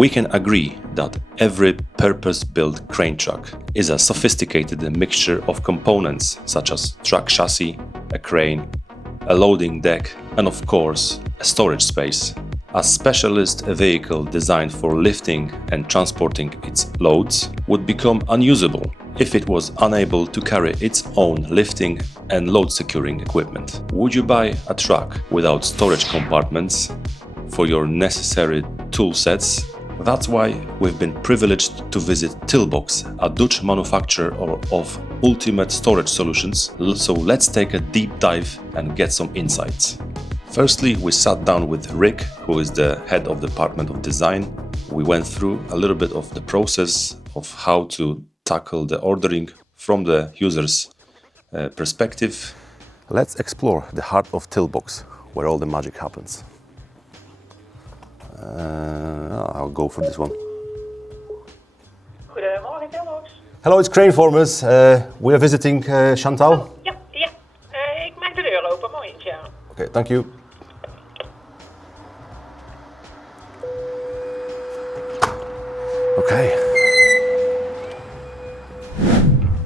We can agree that every purpose-built crane truck is a sophisticated mixture of components such as truck chassis, a crane, a loading deck, and of course, a storage space. A specialist vehicle designed for lifting and transporting its loads would become unusable if it was unable to carry its own lifting and load securing equipment. Would you buy a truck without storage compartments for your necessary tool sets? That's why we've been privileged to visit Tilbox, a Dutch manufacturer of ultimate storage solutions. So let's take a deep dive and get some insights. Firstly, we sat down with Rick, who is the head of Department of Design. We went through a little bit of the process of how to tackle the ordering from the user's perspective. Let's explore the heart of Tilbox, where all the magic happens. I'll go for this one. Goedemorgen, Tilbox. Hello, it's Craneformers. We are visiting Chantal. Ja. Ik maak de deur open, momentje. Ja. Okay, thank you. Okay.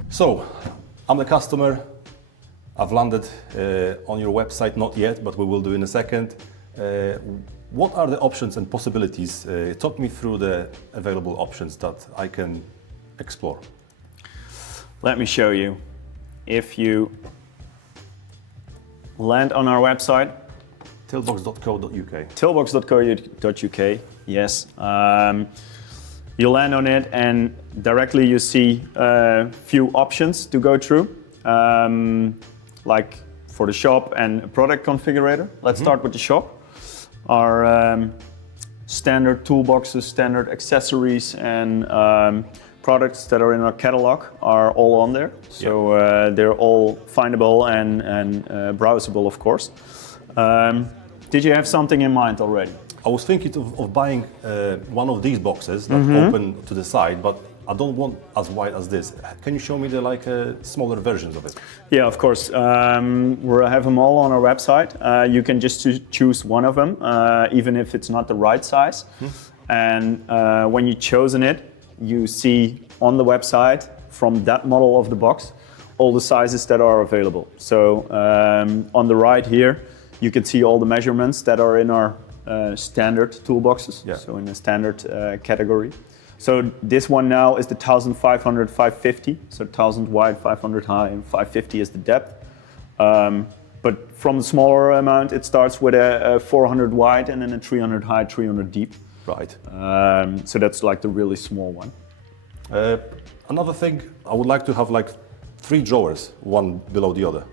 So, I'm the customer. I've landed on your website, not yet, but we will do in a second. What are the options and possibilities? Talk me through the available options that I can explore. Let me show you. If you land on our website, Tilbox.co.uk. Tilbox.co.uk, yes. You land on it and directly you see a few options to go through, like for the shop and a product configurator. Let's start with the shop. Our standard toolboxes, standard accessories and products that are in our catalog are all on there. So they're all findable and browsable, of course. Did you have something in mind already? I was thinking of buying one of these boxes that open to the side, but I don't want as wide as this. Can you show me the smaller versions of it? Yeah, of course. We have them all on our website. You can just choose one of them, even if it's not the right size. And when you've chosen it, you see on the website from that model of the box all the sizes that are available. So on the right here, you can see all the measurements that are in our standard toolboxes. Yeah. So in the standard category. So this one now is the 1500, 550. So 1000 wide, 500 high, and 550 is the depth. But from the smaller amount, it starts with a 400 wide and then a 300 high, 300 deep. Right. So that's like the really small one. Another thing, I would like to have 3 drawers, one below the other.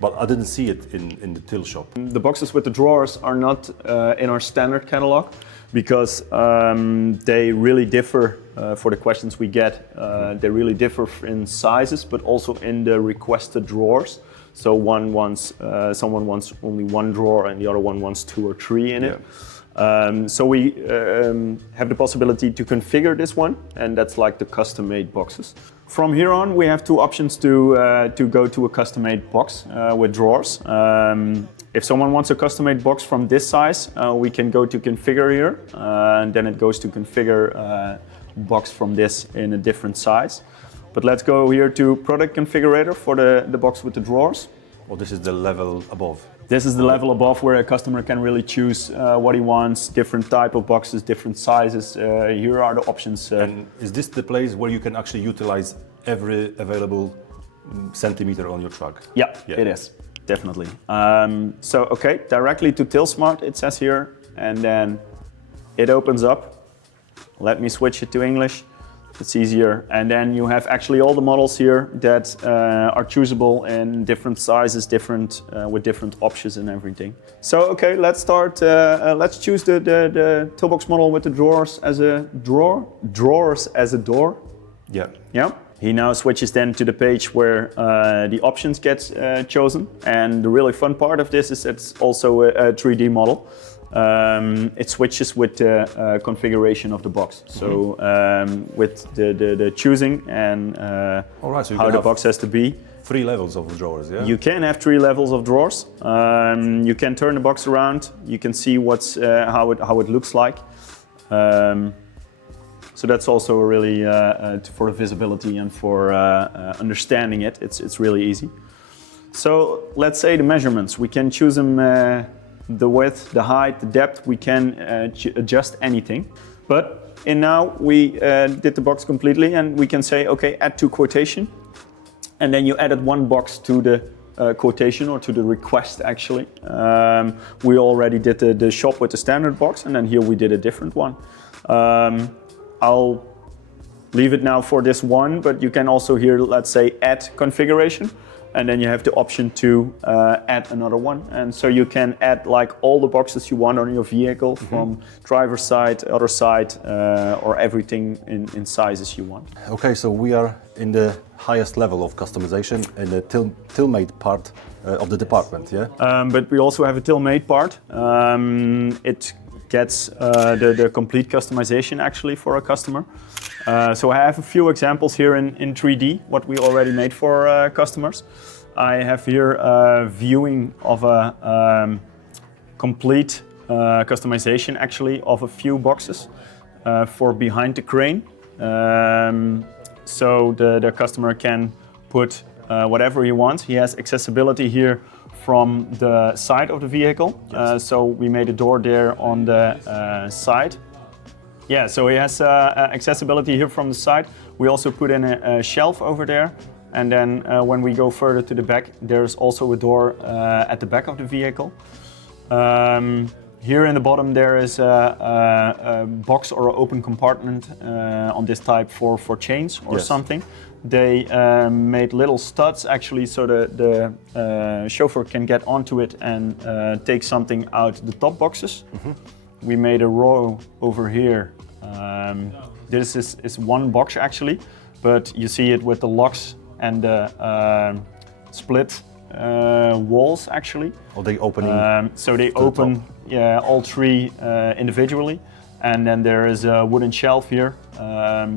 But I didn't see it in the till shop. The boxes with the drawers are not in our standard catalog because they really differ for the questions we get. They really differ in sizes, but also in the requested drawers. So someone wants only one drawer and the other one wants 2 or 3 in it. So we have the possibility to configure this one, and that's like the custom-made boxes. From here on, we have 2 options to go to a custom-made box with drawers. If someone wants a custom-made box from this size, we can go to configure here, and then it goes to configure box from this in a different size. But let's go here to product configurator for the box with the drawers. Oh, this is the level above. This is the level above where a customer can really choose what he wants, different type of boxes, different sizes. Here are the options. And is this the place where you can actually utilize every available centimeter on your truck? Yeah, it is, definitely. So, okay, directly to TilSmart, it says here, and then it opens up. Let me switch it to English. It's easier. And then you have actually all the models here that are choosable in different sizes, with different options and everything. So, okay, let's start. Let's choose the Tilbox model with the drawers as a drawer. Drawers as a door. Yeah. Yeah. He now switches then to the page where the options get chosen. And the really fun part of this is it's also a 3D model. It switches with the configuration of the box. So with the choosing and so how the box has to be. 3 levels of drawers, yeah? You can have 3 levels of drawers. You can turn the box around. You can see how it looks like. So that's also really for the visibility and for understanding it. It's really easy. So let's say the measurements. We can choose them, the width, the height, the depth. We can adjust anything. But now we did the box completely, and we can say, okay, add to quotation. And then you added one box to the quotation or to the request actually. We already did the shop with the standard box, and then here we did a different one. I'll leave it now for this one, but you can also here, let's say, add configuration, and then you have the option to add another one. And so you can add like all the boxes you want on your vehicle, from driver's side, other side, or everything in sizes you want. Okay, so we are in the highest level of customization in the till-made part of the department, yeah? But we also have a till-made part. It gets the complete customization actually for a customer. So I have a few examples here in 3D, what we already made for customers. I have here a viewing of a complete customization actually of a few boxes for behind the crane. So the customer can put whatever he wants. He has accessibility here from the side of the vehicle. Yes. So we made a door there on the side. Yeah, so he has accessibility here from the side. We also put in a shelf over there. And then when we go further to the back, there's also a door at the back of the vehicle. Here in the bottom there is a box or an open compartment on this type for chains or something. They made little studs actually so the chauffeur can get onto it and take something out the top boxes. We made a row over here. This is one box actually, but you see it with the locks and the split walls actually. Or they opening? So they open all three individually, and then there is a wooden shelf here.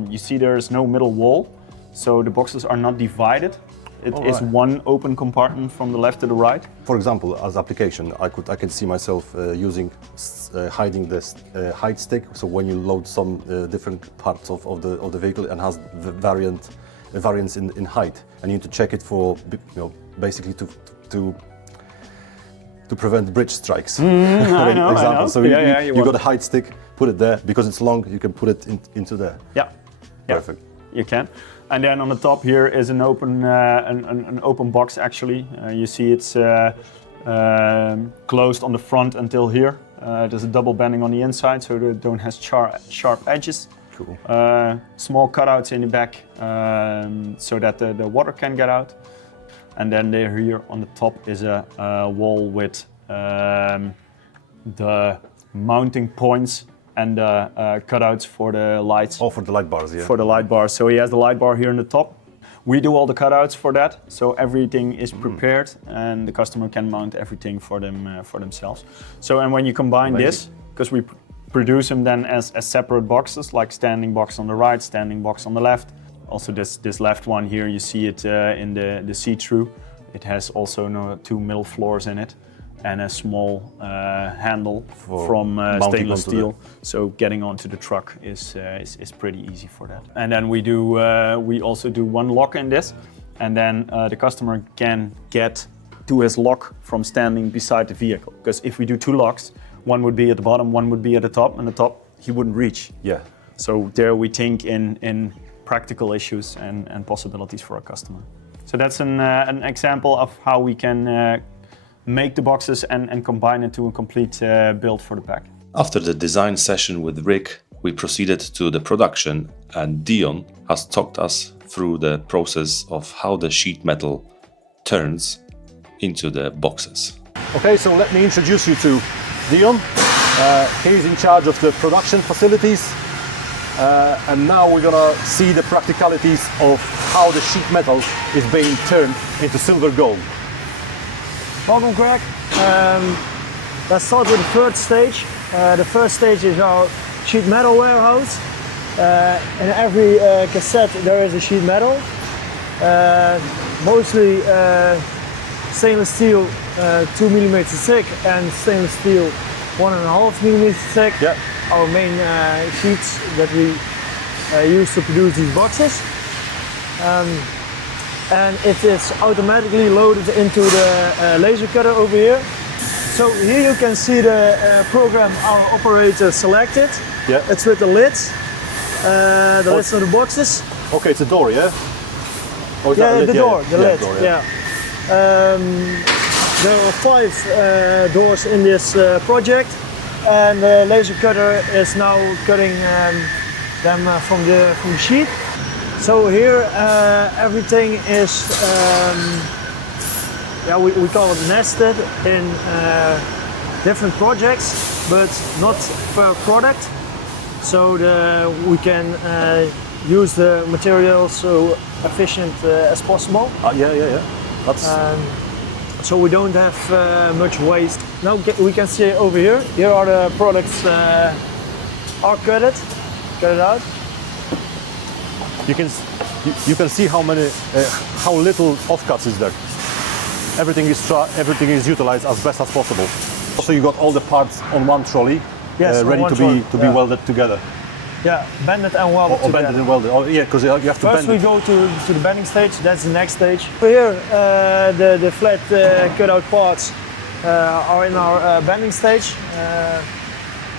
You see there is no middle wall, so the boxes are not divided. It is one open compartment from the left to the right. For example, as application, I can see myself hiding this height stick. So when you load some different parts of the vehicle and has the variance in height, and you need to check it for, basically to prevent bridge strikes. I know. So you got a height stick, put it there because it's long. You can put it into there. Yeah. Perfect. You can. And then on the top here is an open an open box actually. You see it's closed on the front until here. There's a double banding on the inside so it don't have sharp edges. Cool. Small cutouts in the back so that the water can get out. And then there here on the top is a wall with the mounting points and cutouts for the lights. Oh, for the light bars, yeah. For the light bars. So he has the light bar here on the top. We do all the cutouts for that, so everything is prepared and the customer can mount everything for themselves. So and when you combine this, because we produce them then as separate boxes, like standing box on the right, standing box on the left. Also this left one here, you see it in the see-through. It has also two middle floors in it and a small handle from stainless steel. So getting onto the truck is pretty easy for that. And then we also do one lock in this, and then the customer can get to his lock from standing beside the vehicle. Because if we do two locks, one would be at the bottom, one would be at the top, and the top he wouldn't reach. Yeah. So there we think in practical issues and possibilities for a customer. So that's an example of how we can make the boxes and combine it to a complete build for the pack. After the design session with Rick, we proceeded to the production, and Dion has talked us through the process of how the sheet metal turns into the boxes. Okay, so let me introduce you to Dion. He's in charge of the production facilities. And now we're gonna see the practicalities of how the sheet metal is being turned into silver gold. Welcome, Greg. Let's start with the third stage. The first stage is our sheet metal warehouse. In every cassette there is a sheet metal. Mostly stainless steel 2 mm thick and stainless steel 1.5 mm thick. Yeah. Our main sheets that we used to produce these boxes. And it is automatically loaded into the laser cutter over here. So here you can see the program our operator selected. Yeah. It's with the lids, the lids of the boxes. Okay, it's a door, yeah? Oh, is that Yeah, a lid? the door, the lid, door, yeah. There are 5 doors in this project, and the laser cutter is now cutting them from the sheet. So here everything is, we call it nested in different projects, but not per product. So we can use the materials so efficient as possible. Yeah. That's So we don't have much waste. Now we can see over here. Here are the products are cut it out. you can see how little offcuts is there. Everything is utilized as best as possible. Also, you got all the parts on one trolley, Yes, on ready one to trolley, be yeah. welded together. Yeah, bended and welded Or together. bended and welded. Oh, yeah, because you have to First bend we it. go to the bending stage, that's the next stage. Over here, the flat cutout parts are in our bending stage.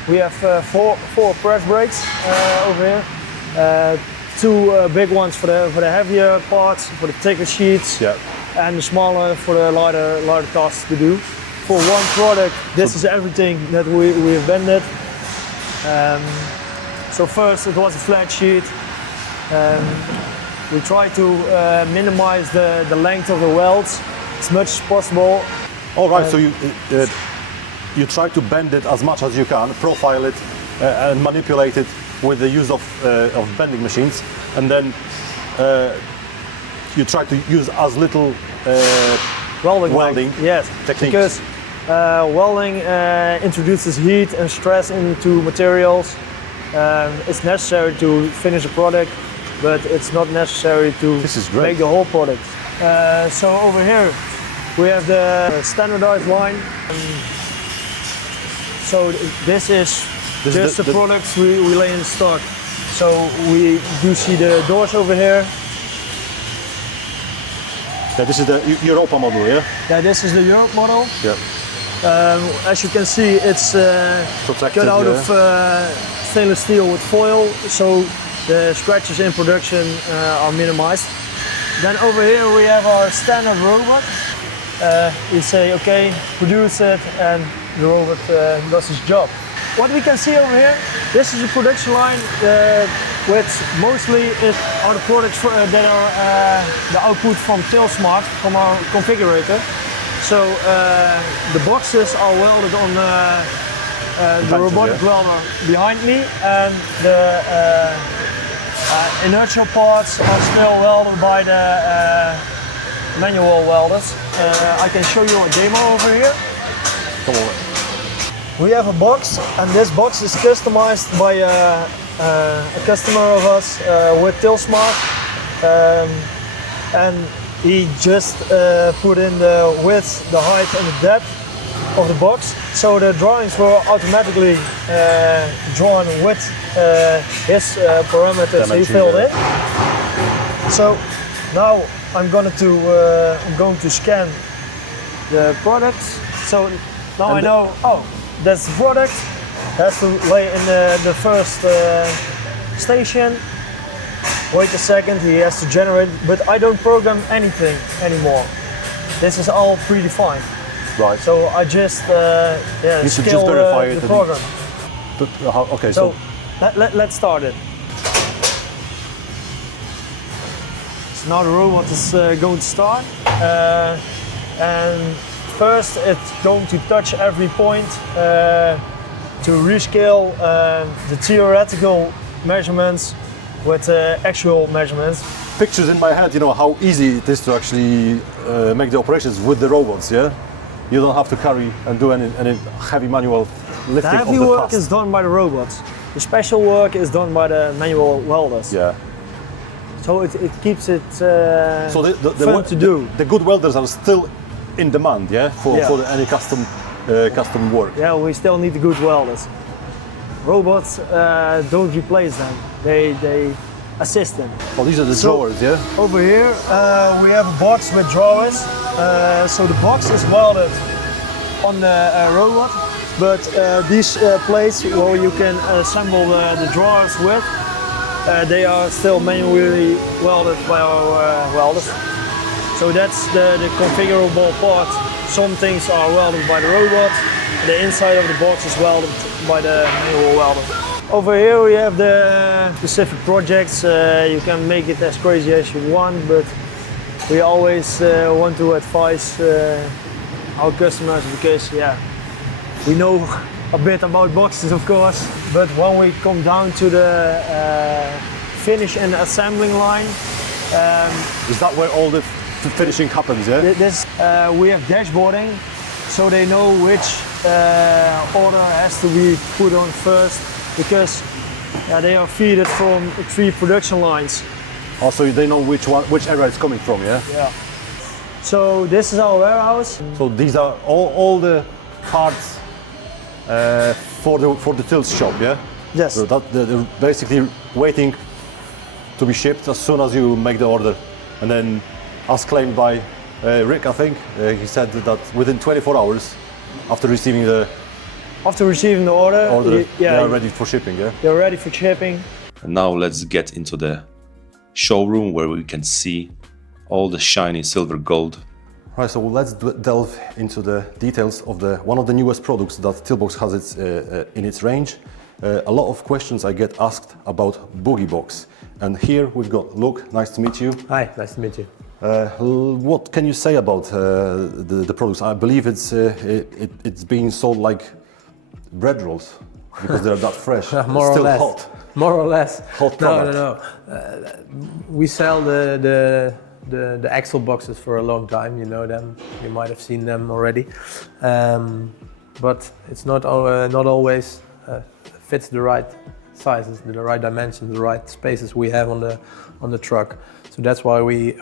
We have four press brakes over here. 2 big ones for the heavier parts, for the thicker sheets, Yeah. and the smaller for the lighter tasks to do. For one product, this is everything that we have bended. So first it was a flat sheet. We try to minimize the length of the welds as much as possible. All right, so you try to bend it as much as you can, profile it, and manipulate it with the use of bending machines, and then you try to use as little welding yes, techniques. because welding introduces heat and stress into materials. It's necessary to finish a product, but it's not necessary to This is great. make the whole product. So over here we have the standardized line. So this is This is just the- the products we lay in stock. So we do see the doors over here. Yeah, this is the Europa model, yeah? Yeah, this is the Europe model. Yeah. As you can see, it's Protected, cut out yeah. of stainless steel with foil, so the scratches in production are minimized. Then over here we have our standard robot. We say, okay, produce it, and the robot does its job. What we can see over here, this is a production line with mostly are the products that are the output from Tilbox, from our configurator. So the boxes are welded on the benches, robotic yeah. welder behind me, and the inertial parts are still welded by the manual welders. I can show you a demo over here. Come on. We have a box, and this box is customized by a customer of us with Tilbox, and he just put in the width, the height, and the depth of the box. So the drawings were automatically drawn with his parameters he filled in. So now I'm going to scan the products. So now I know, oh, that's the product. Has to lay in the first station. Wait a second, he has to generate, but I don't program anything anymore. This is all predefined. Right. So I just You should scale just verify it the and- program. But, okay, So let's start it. So now the robot is going to start. And first it's going to touch every point to rescale the theoretical measurements with actual measurements. pictures in my head, you know, how easy it is to actually make the operations with the robots, yeah? You don't have to carry and do any heavy manual The lifting heavy of the work task. is done by the robots. The special work is done by the manual welders. Yeah. So it keeps it So fun to do. The good welders are still in demand, yeah, for Yeah. any custom work. Yeah, we still need the good welders. robots don't replace them. They assist them. Oh, these are the So- drawers, yeah? Over here we have a box with drawers. So the box is welded on the robot, but these plates where you can assemble the drawers with, they are still manually welded by our welders. So that's the configurable part. Some things are welded by the robot. The inside of the box is welded by the manual welder. Over here we have the specific projects. You can make it as crazy as you want, but we always want to advise our customers because we know a bit about boxes, of course, but when we come down to the finish and assembling line, Is that where all the finishing happens, yeah? we have dashboarding, so they know which order has to be put on first, because they are fed from 3 production lines. Also, they know which area it's coming from, yeah? Yeah. So this is our warehouse. So these are all the parts for the tilt shop, yeah? Yes. So that they're basically waiting to be shipped as soon as you make the order, and then, as claimed by Rick, I think he said that within 24 hours after receiving the After receiving the order, they are ready for shipping, yeah? they're ready for shipping. And now let's get into the showroom where we can see all the shiny silver gold. Right, so let's delve into the details of one of the newest products that Tilbox has in its range. A lot of questions I get asked about Boogie Box, and here we've got Luke. Nice to meet you. Hi, nice to meet you. What can you say about the products? I believe it's being sold like bread rolls because they're that fresh. More Still or less. hot. More or less. Hot product. No. We sell the axle boxes for a long time. You know them. You might have seen them already. But it's not always fits the right sizes, the right dimensions, the right spaces we have on the truck. So that's why we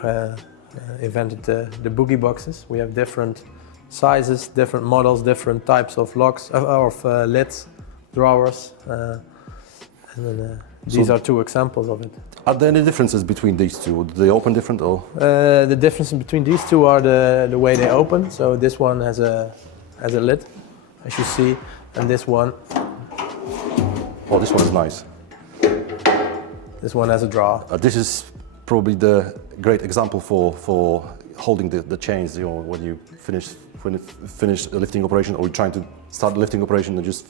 invented the Boogie Boxes. We have different sizes, different models, different types of locks, of lids, drawers, and then, these are 2 examples of it. Are there any differences between these two? Do they open different or? The difference between these 2 are the way they open. So this one has a lid, as you see, and this one. Oh, this one is nice. This one has a drawer. This is probably the great example for holding the chains. You know, when you finish a lifting operation, or you're trying to start the lifting operation, and just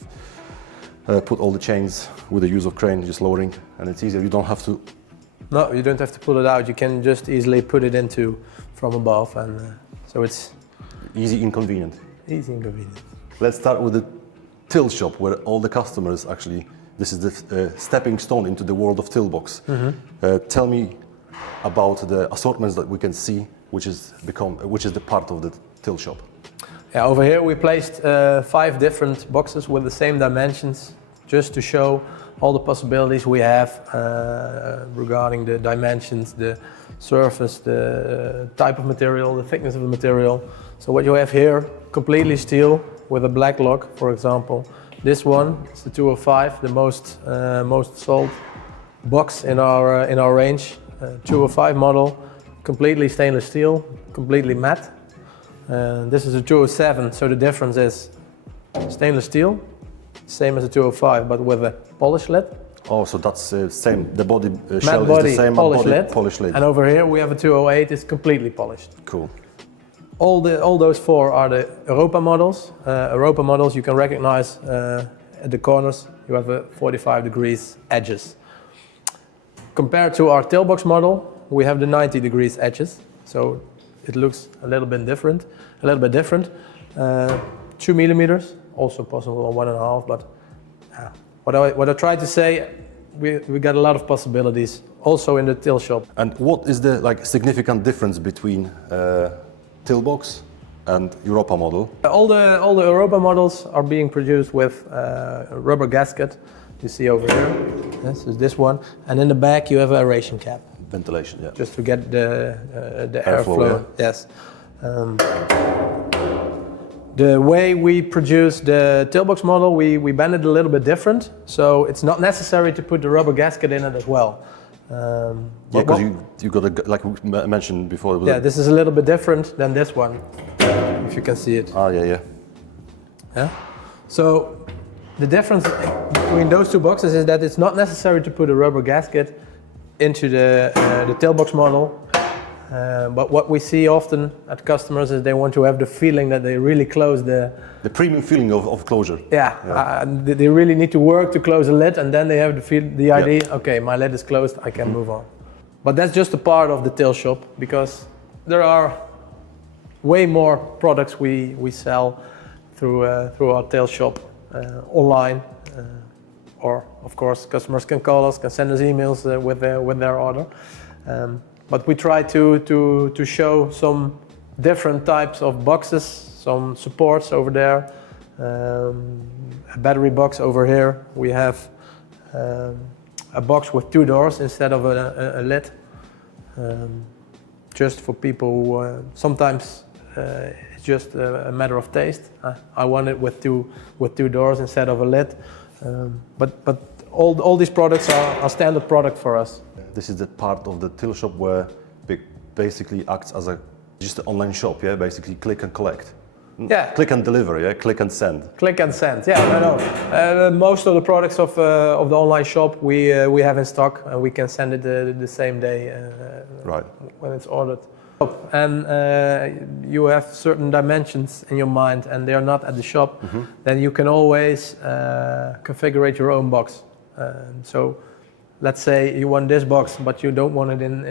put all the chains with the use of crane, just lowering, and it's easier. You don't have to. No, you don't have to pull it out. You can just easily put it into from above, and so it's Easy, inconvenient. easy and convenient. Let's start with the tilt shop, where all the customers actually. This is the stepping stone into the world of Tilbox. Tell me about the assortments that we can see, which is the part of the tilt shop. Yeah, over here we placed 5 different boxes with the same dimensions, just to show all the possibilities we have regarding the dimensions, the surface, the type of material, the thickness of the material. So what you have here, completely steel with a black lock, for example. This one is the 205, the most sold box in our range. 205 model, completely stainless steel, completely matte. This is a 207, so the difference is stainless steel, same as a 205, but with a polish lid. Oh, so that's same. The body Matte shell body, is the same. polish lid. lid. And over here we have a 208, it's completely polished. Cool. All those 4 are the Europa models. Europa models you can recognize at the corners. You have a 45 degrees edges. Compared to our Tilbox model, we have the 90 degrees edges. So it looks a little bit different. 2 millimeters, also possible on 1.5. But what I try to say, we got a lot of possibilities also in the tilt shop. And what is the significant difference between Tilbox and Europa model? All the Europa models are being produced with a rubber gasket. You see over here. This is this one, and in the back you have an aeration cap. Ventilation, yeah. Just to get the Airflow, airflow. yeah. Yes. The way we produce the Tilbox model, we bend it a little bit different. So it's not necessary to put the rubber gasket in it as well. Yeah, because you got a, like we mentioned before. Yeah, this is a little bit different than this one, if you can see it. Ah, yeah, yeah. Yeah. So the difference between those two boxes is that it's not necessary to put a rubber gasket into the Tilbox model. But what we see often at customers is they want to have the feeling that they really close the premium feeling of closure. Yeah, they really need to work to close a lid, and then they have the idea, okay, my lid is closed, I can move on. But that's just a part of the tail shop, because there are way more products we sell through our tail shop online, or of course customers can call us, can send us emails with their order. But we try to show some different types of boxes, some supports over there, a battery box over here. We have a box with 2 doors instead of a lid, just for people who sometimes it's just a matter of taste. I want it with two doors instead of a lid, but all these products are standard product for us. This is the part of the till shop where it basically acts as just an online shop, yeah? Basically click and collect. Yeah. Click and deliver, yeah? Click and send. Click and send, yeah, I know. Most of the products of the online shop we have in stock, and we can send it the same day Right. when it's ordered. And you have certain dimensions in your mind and they are not at the shop, then you can always configure your own box. So let's say you want this box, but you don't want it in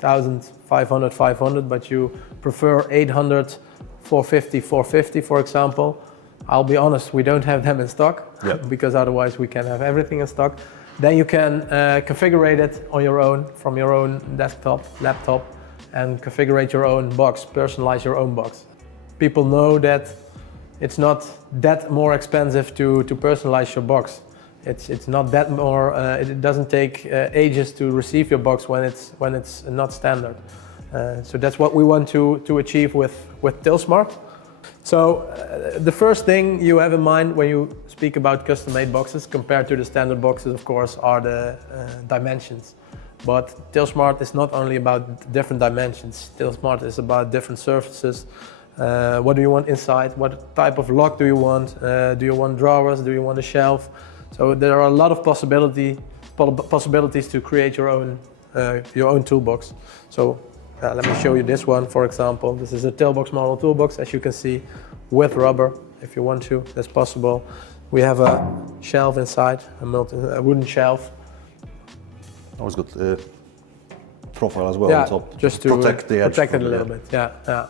1500, 500, but you prefer 800, 450, 450, for example. I'll be honest, we don't have them in stock, because otherwise we can have everything in stock. Then you can configure it on your own, from your own desktop, laptop, and configure your own box, personalize your own box. People know that it's not that more expensive to personalize your box. It's not that more. It doesn't take ages to receive your box when it's not standard. So that's what we want to achieve with Tilsmart. So the first thing you have in mind when you speak about custom-made boxes compared to the standard boxes, of course, are the dimensions. But Tilsmart is not only about different dimensions. Tilsmart is about different surfaces. What do you want inside? What type of lock do you want? Do you want drawers? Do you want a shelf? So there are a lot of possibilities to create your own toolbox. So let me show you this one, for example. This is a Tilbox model toolbox, as you can see, with rubber. If you want to, that's possible. We have a shelf inside, a wooden shelf. Always got profile as well on top, just to protect the edge. Protect it a little bit. Yeah, yeah.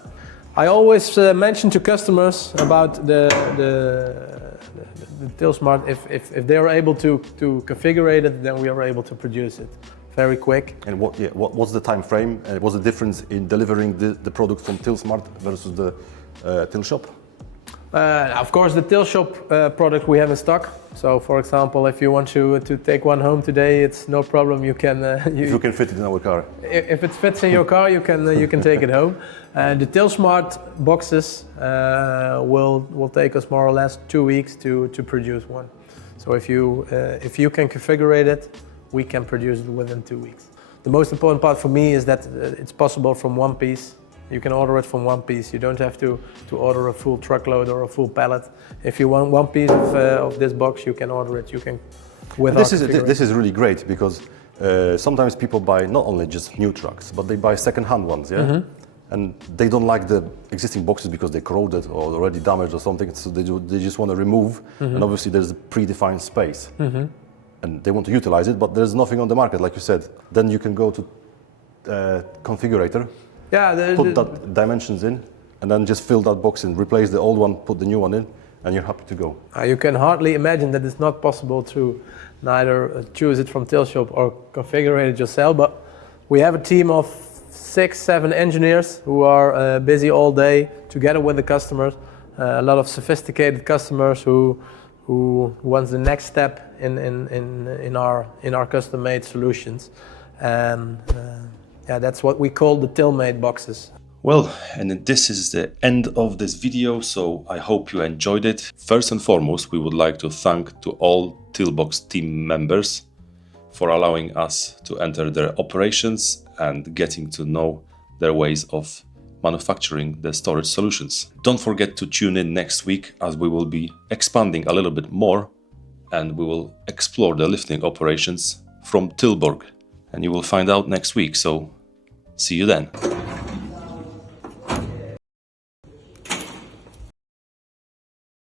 I always mention to customers about the Tilsmart. If they are able to configure it, then we are able to produce it very quick. And what's the time frame? What's the difference in delivering the product from Tilsmart versus the till shop? Of course, the till shop product we have in stock. So, for example, if you want to take one home today, it's no problem. You can. If you can fit it in our car. If it fits in your car, you can take it home. The Tilsmart boxes will take us more or less 2 weeks to produce one. So if you can configure it, we can produce it within 2 weeks. The most important part for me is that it's possible from one piece. You can order it from one piece. You don't have to order a full truckload or a full pallet. If you want one piece of this box, you can order it. You can. This is really great because sometimes people buy not only just new trucks, but they buy second-hand ones, yeah. And they don't like the existing boxes because they're corroded or already damaged or something. So they just want to remove. And obviously there's a predefined space, and they want to utilize it, but there's nothing on the market, like you said. Then you can go to configurator. Yeah, put that dimensions in, and then just fill that box in, replace the old one, put the new one in, and you're happy to go. You can hardly imagine that it's not possible to neither choose it from Tilshop or configure it yourself, but we have a team of 6-7 engineers who are busy all day together with the customers, a lot of sophisticated customers who wants the next step in our custom-made solutions. And yeah, that's what we call the till-made boxes. Well, and this is the end of this video, so I hope you enjoyed it. First and foremost, we would like to thank to all Tilbox team members for allowing us to enter their operations and getting to know their ways of manufacturing the storage solutions. Don't forget to tune in next week, as we will be expanding a little bit more and we will explore the lifting operations from Tilburg. And you will find out next week, so see you then.